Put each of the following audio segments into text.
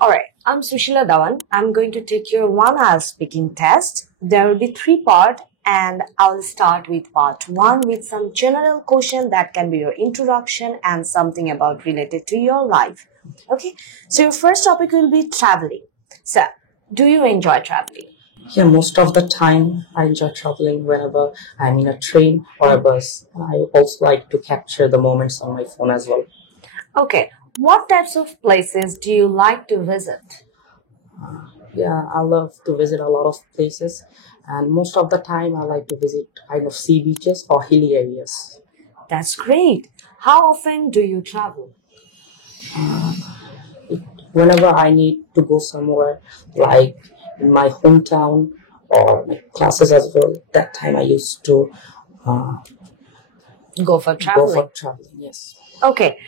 Alright, I'm Sushila Dhawan. I'm going to take your 1 hour speaking test. There will be three parts, and I'll start with part one with some general question that can be your introduction and something about related to your life. Okay, so your first topic will be traveling. So, do you enjoy traveling? Yeah, most of the time I enjoy traveling whenever I'm in a train or a bus. And I also like to capture the moments on my phone as well. Okay, what types of places do you like to visit? Yeah, I love to visit a lot of places, and most of the time I like to visit kind of sea beaches or hilly areas. That's great. How often do you travel? It, Whenever I need to go somewhere, like in my hometown or my classes as well, that time I used to uh, Go for go for traveling. traveling. Yes. Okay,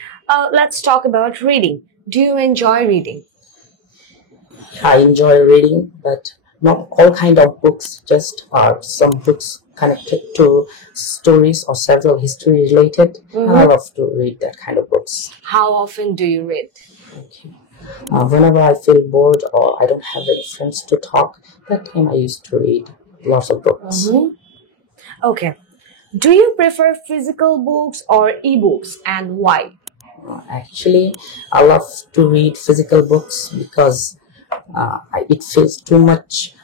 let's talk about reading. Do you enjoy reading? I enjoy reading, but not all kind of books. Just some books connected to stories or several history related, and I love to read that kind of books. How often do you read? Okay. Whenever I feel bored or I don't have any friends to talk, that time I used to read lots of books. Okay. Do you prefer physical books or ebooks and why? Actually, I love to read physical books because it feels too much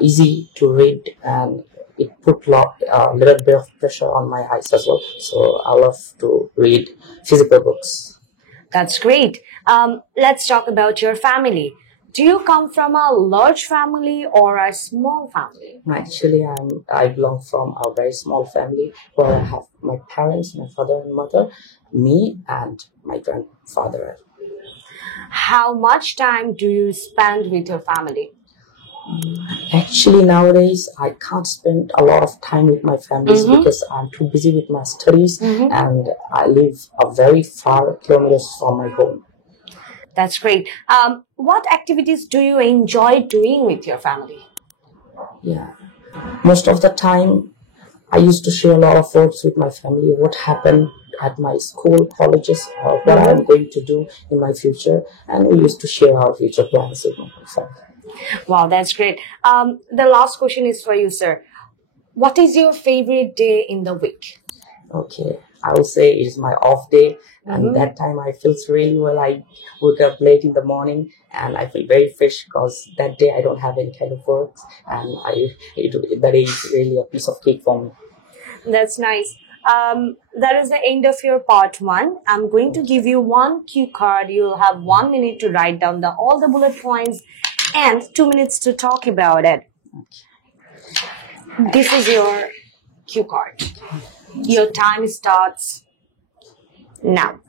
easy to read, and it put little bit of pressure on my eyes as well. So I love to read physical books. That's great. Let's talk about your family. Do you come from a large family or a small family? Actually, I belong from a very small family where I have my parents, my father and mother, me, and my grandfather. How much time do you spend with your family? Actually, nowadays I can't spend a lot of time with my families because I'm too busy with my studies, and I live a very far kilometers from my home. That's great. What activities do you enjoy doing with your family? Yeah, most of the time I used to share a lot of works with my family, what happened at my school, colleges, or what I'm going to do in my future, and we used to share our future plans with my family. Wow, that's great. The last question is for you, sir. What is your favorite day in the week? Okay, I will say it is my off day, and that time I feel really well. I wake up late in the morning, and I feel very fresh because that day I don't have any kind of work, and that is really a piece of cake for me. That's nice. That is the end of your part one. I'm going to give you one cue card. You'll have 1 minute to write down all the bullet points and 2 minutes to talk about it. This is your cue card. Your time starts now.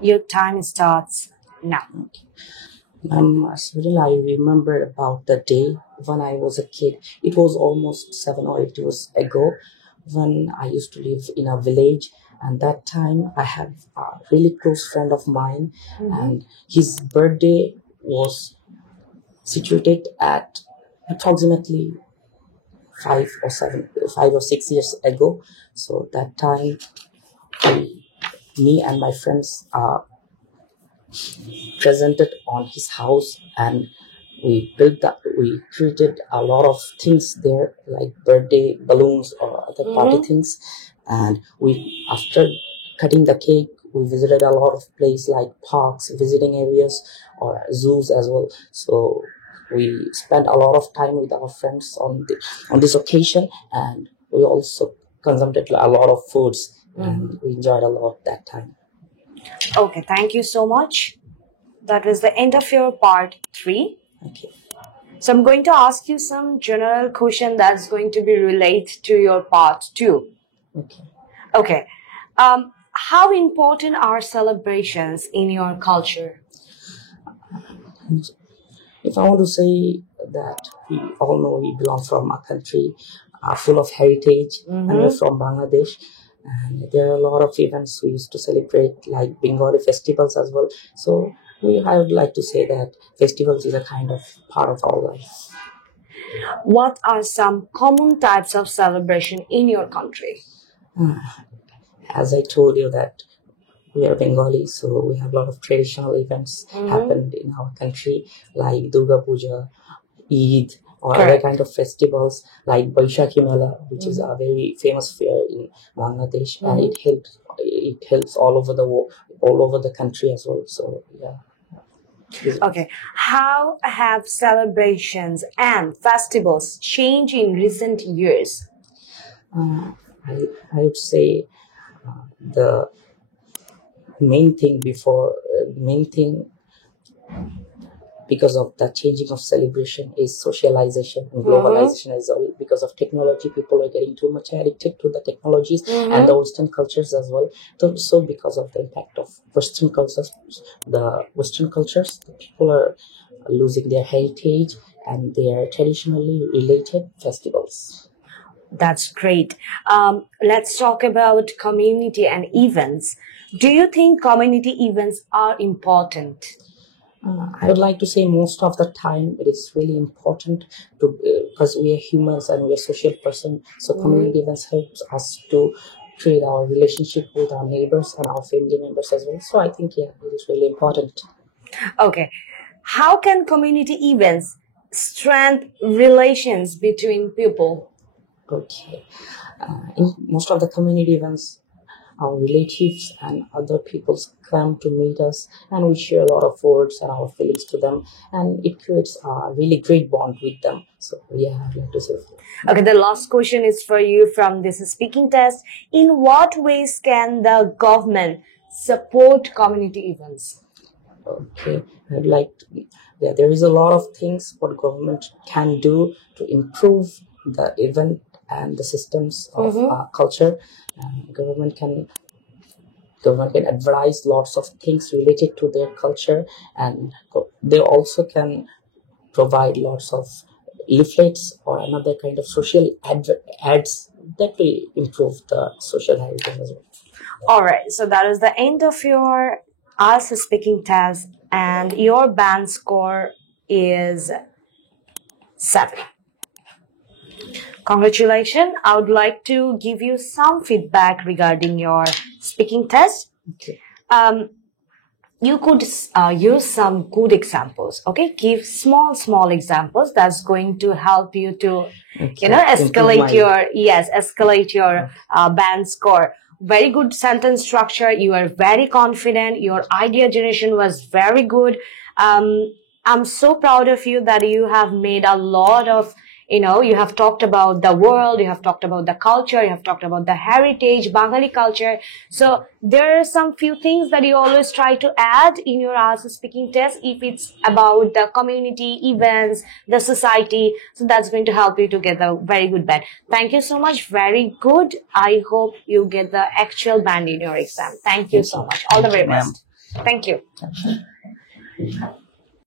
Your time starts now. Suddenly I remembered about the day when I was a kid. It was almost 7 or 8 years ago when I used to live in a village. And that time I had a really close friend of mine, and his birthday was situated at approximately 5 or 6 years ago. So that time, me and my friends presented on his house, and we created a lot of things there like birthday balloons or other party things, and we after cutting the cake we visited a lot of places like parks, visiting areas, or zoos as well. So we spent a lot of time with our friends on this occasion, and we also consumed a lot of foods and we enjoyed a lot that time. Okay, thank you so much. That was the end of your part 3. Okay. So I'm going to ask you some general question that's going to be related to your part 2. Okay. Okay. How important are celebrations in your culture? If I want to say that we all know we belong from a country full of heritage, and we're from Bangladesh, and there are a lot of events we used to celebrate, like Bengali festivals as well. So I would like to say that festivals is a kind of part of our life. What are some common types of celebration in your country? As I told you that we are Bengali, so we have a lot of traditional events happened in our country, like Durga Puja, Eid, or other kind of festivals like Baishakhi Mela, which is a very famous fair in Bangladesh, and it helps all over the country as well. So yeah. Okay. How have celebrations and festivals changed in recent years? I would say the main thing because of the changing of celebration is socialization and globalization as well. Because of technology, people are getting too much addicted to the technologies and the Western cultures as well. So because of the impact of Western cultures, the people are losing their heritage and their traditionally related festivals. That's great. Let's talk about community and events. Do you think community events are important? I would like to say most of the time it is really important to because we are humans and we are social person. So community events helps us to create our relationship with our neighbors and our family members as well. So I think it is really important. Okay. How can community events strengthen relations between people? Okay, in most of the community events, our relatives and other peoples come to meet us, and we share a lot of words and our feelings to them, and it creates a really great bond with them. So yeah, I'd like to say. Okay, the last question is for you from this speaking test. In what ways can the government support community events? Okay, I'd like to, yeah, there is a lot of things what government can do to improve the event and the systems of culture. Government can advise lots of things related to their culture, and they also can provide lots of leaflets or another kind of social ads that will improve the social heritage as well. All right, so that is the end of your IELTS speaking test, and your band score is 7. Congratulations. I would like to give you some feedback regarding your speaking test. Okay. You could use some good examples. Okay, give small examples that's going to help you to escalate your band score. Very good sentence structure. You are very confident. Your idea generation was very good. I'm so proud of you that you have made a lot of, you have talked about the world, you have talked about the culture, you have talked about the heritage, Bengali culture. So there are some few things that you always try to add in your IELTS speaking test if it's about the community, events, the society. So that's going to help you to get a very good band. Thank you so much. Very good. I hope you get the actual band in your exam. Thank you so much. All the very best. Thank you.